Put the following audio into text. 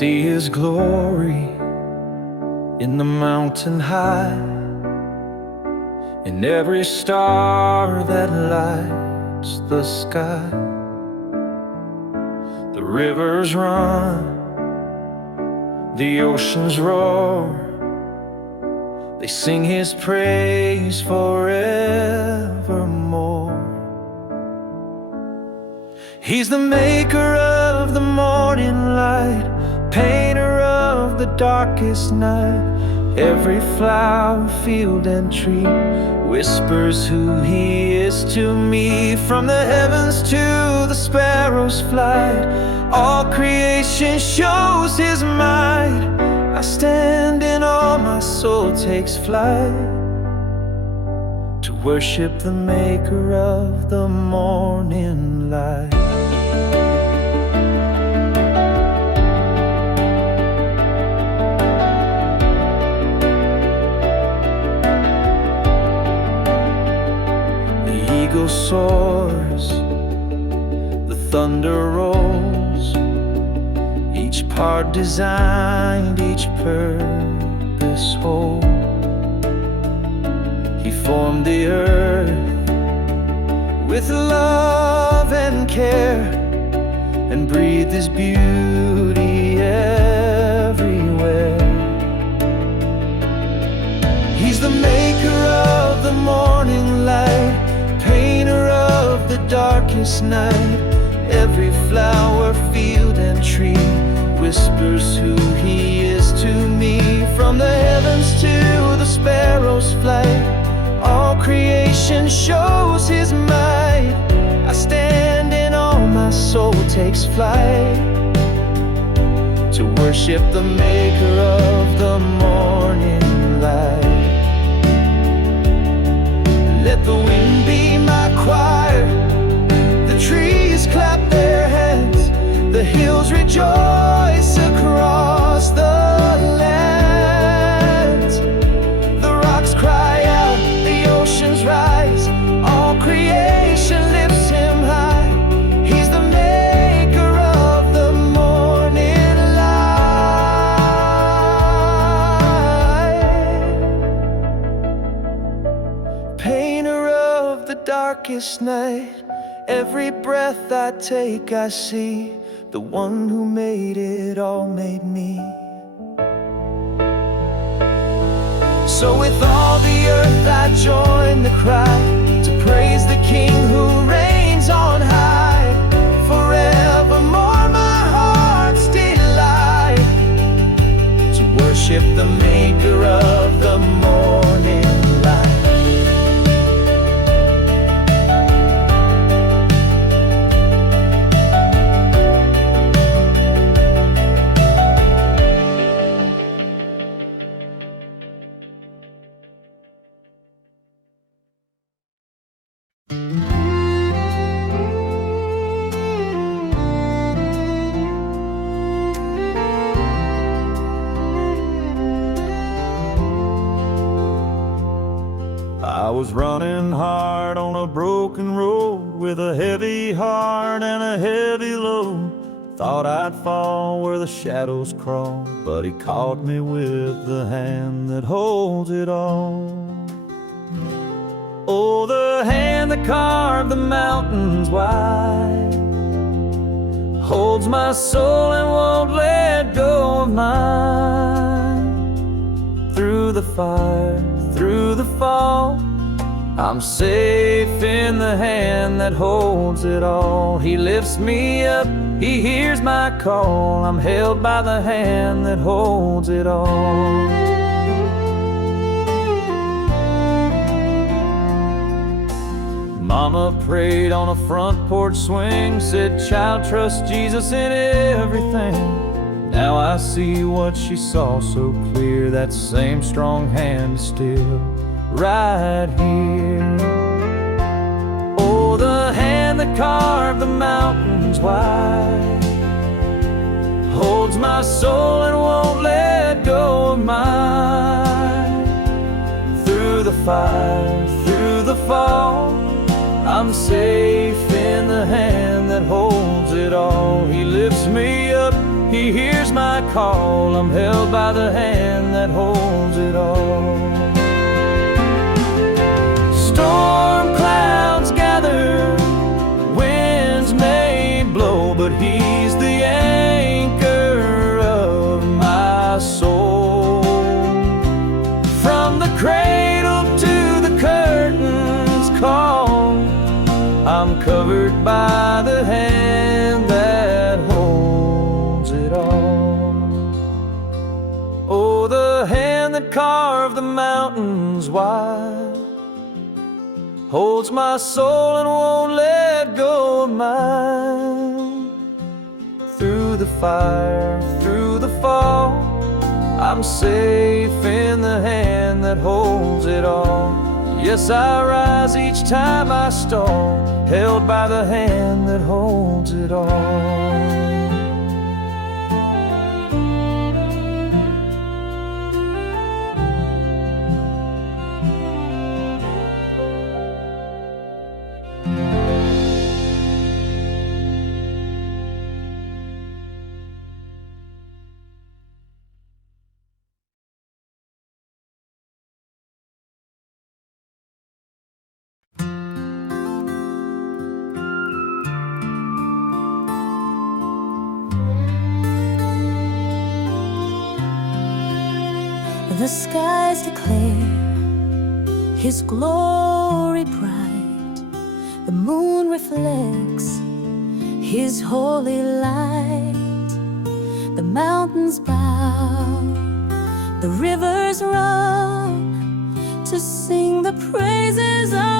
see His glory in the mountain high, in every star that lights the sky. The rivers run, the oceans roar, they sing His praise forevermore. He's the maker of the morning light, painter of the darkest night. Every flower, field and tree whispers who He is to me. From the heavens to the sparrow's flight, all creation shows His might. I stand in awe, my soul takes flight, to worship the maker of the morning light. Eagle soars, the thunder rolls, each part designed, each purpose whole. He formed the earth with love and care, and breathed His beauty everywhere. He's the maker of the morning light, painter of the darkest night. Every flower, field and tree whispers who He is to me. From the heavens to the sparrow's flight, all creation shows His might. I stand in awe, my soul takes flight, to worship the maker of the morning light. Let the wind be my choir, the trees clap their hands, the hills rejoice across the land. The rocks cry out, the oceans rise, all creation lifts Him high. He's the maker of the morning light, painter of the darkest night. Every breath I take I see the one who made it all made me. So with all the earth I join the cry, to praise the King who reigns on high. Forevermore my heart's delight, to worship the maker of the morning light. I was running hard on a broken road, with a heavy heart and a heavy load. Thought I'd fall where the shadows crawl, but He caught me with the hand that holds it all. Oh, the hand that carved the mountains wide, holds my soul and won't let go of mine. Through the fire, through the fall, I'm safe in the hand that holds it all. He lifts me up, He hears my call. I'm held by the hand that holds it all. Mama prayed on a front porch swing, said, "Child, trust Jesus in everything." Now I see what she saw so clear, that same strong hand is still right here. Oh, the hand that carved the mountains wide, holds my soul and won't let go of mine. Through the fire, through the fall, I'm safe in the hand that holds it all. He lifts me up, He hears my call, I'm held by the hand that holds it all. Storm clouds gather, winds may blow, but He's the anchor of my soul. From the cradle to the curtains call, I'm covered by the hand that holds it all. Oh, the hand that carved the mountains wide holds my soul and won't let go of mine. Through the fire, through the fall, I'm safe in the hand that holds it all. Yes, I rise each time I stall, held by the hand that holds it all. The skies declare His glory bright. The moon reflects His holy light. The mountains bow, the rivers run to sing the praises of